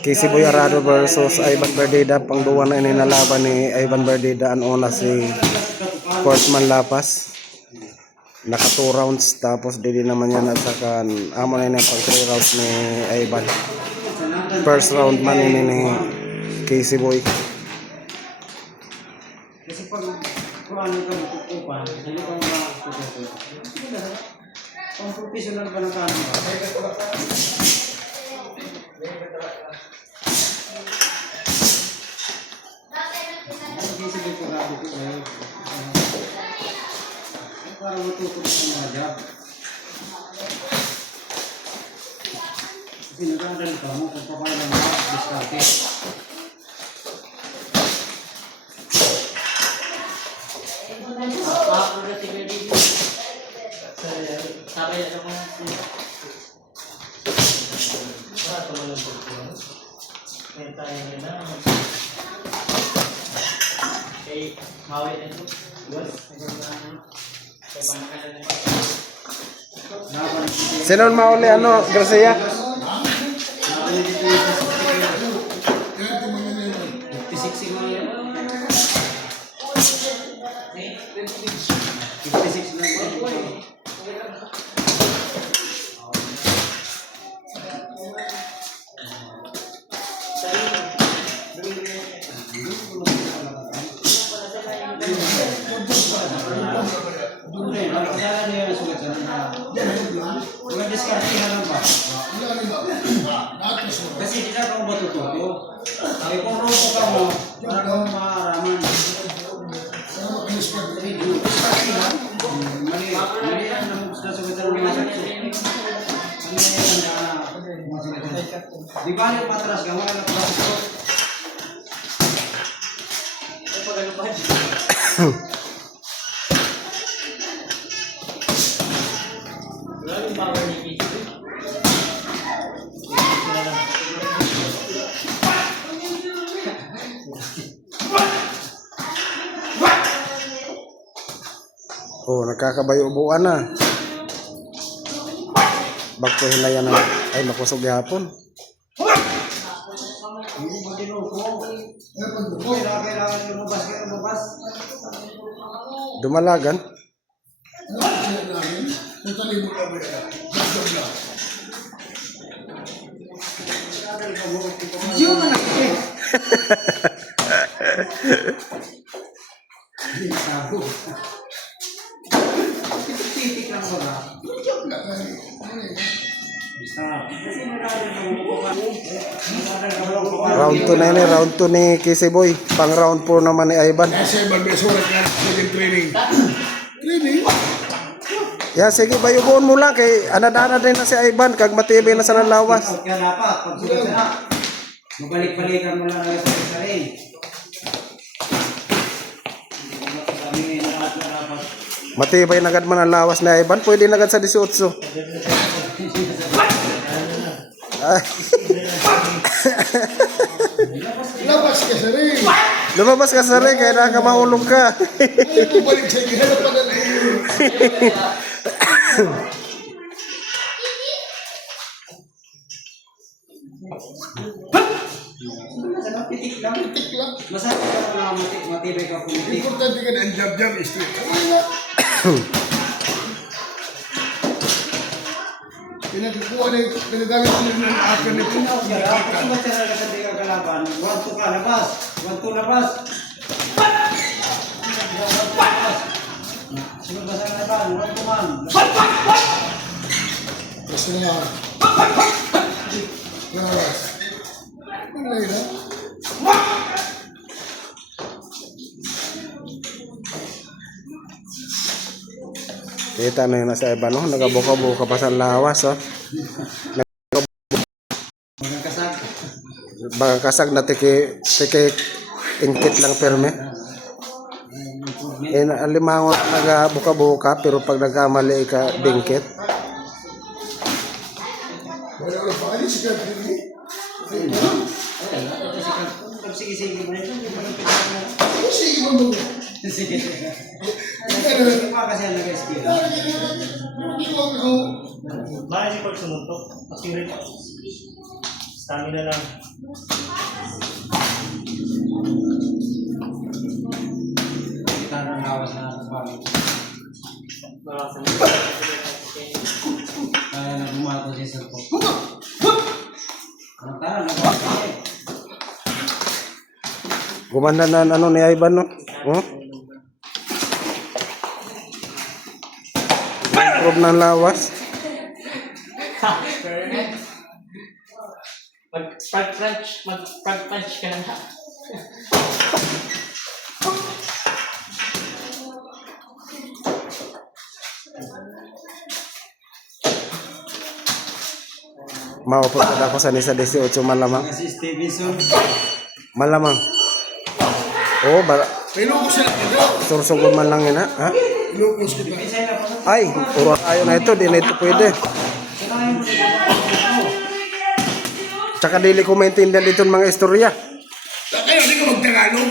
Casey Boy Arado versus Ivan Berdida. Pangduwa na inilalaban ni Ivan Berdida. Ang una si Portman Lapas. Naka 2 rounds. Tapos didi naman yan at saka amo na yun pang 3 rounds ni Ivan. First round man ini ni Casey Boy. Kasi pag ano ka magkukupan, hindi ka makakatututo. Pang professional ka ng kanon ba? Kasi dito grabe ko eh. Para matuto sa mga job. Kasi nag-aaral ka mo kung paano lang diskarte. Sabay na ako. Para tumalong po ko. Kaya tayo na. Okay, mawi na ito. Yes. Kaya pamakalan na ito. Sino mauli ano, Garcia? Kasi di na ako matututo. Ay kung robo ka mo, para ka maaraman. Mali yan ang sasagot ng mga sakso. Di ba yung patras ka, wala na patras. Ay pagano pa. Wala yung power ni Casey. Oh, nagkakabayo-ubuan na. Bakto hilayan na. Ay, makusog gihapon. Hindi mo ginuko. Kailangan lumabas kayo, lumabas. Dumalagan. Diyo man nakikita. Hindi sabi. Titik lang wala. Round 2 na yun eh. Round 2 ni Casey Boy. Pang round 4 naman ni Ivan. Kasi magbesurat ka sa training. Training? Ya, sige, bayubuon mo lang. Kay anadana din na si Ivan. Kag matibay na sa lawas. Kaya dapat, pag sugat na, mabalik-balikan mo lang sa sarili. Matibay na agad man ang lawas ni Ivan. Pwede na agad sa 18. Ay. Labas ka sa rin. Lumabas ka sa rin. Kaya nakamaulog ka. Ay, bumalik sa ihala pa na lang. Pitik lang. Tik lang. Masarap ka na matibay ka pumitik. Importante ka na ang jab-jab straight. Kamay na. Pinagkukuha na yung pinagamit nyo ng akin nito. Kung matira ka sa tigang kalaban, 1-2 ka, labas. 1-2 labas. Sunod ba sa kalaban? 1-2 man. Tapos na. Labas. Malay na. Kita na yun na sa Ivan. Oh. Nagabuka-buka pa sa lawas. Oh. Magkakasag. Bagakasag na tiki ingkit lang perme. Alimango nagabuka-buka pero pag nagkamali ka dingkit. Wala ka pa. Ano si Kapili? Sige-sige mo ito. Ano sige mo mo? Sige. Hindi pa kasi ang nag-skill. Hindi ko Mahal si Pag sumuntok. Pasirit. Stamina lang. Tarang lawas na ako pa. Malasan. Kaya na bumato si Sir po. Tarang lawas na ako. Gumanda na ano ni Ivan, no? Oh? Improve ng lawas. Mag-punch ka na. Maupot ka ako sa nisa 18 malamang. Kasi Stevenson. Malamang. Oh, May lukos sila dito. sursugod man lang yun, ha? Lukos kita. Ay, puro tayo na ito, di na ito pwede. Tsaka dili ko maintindihan dito mga istorya. Kaya hindi ka mag-Tagalog.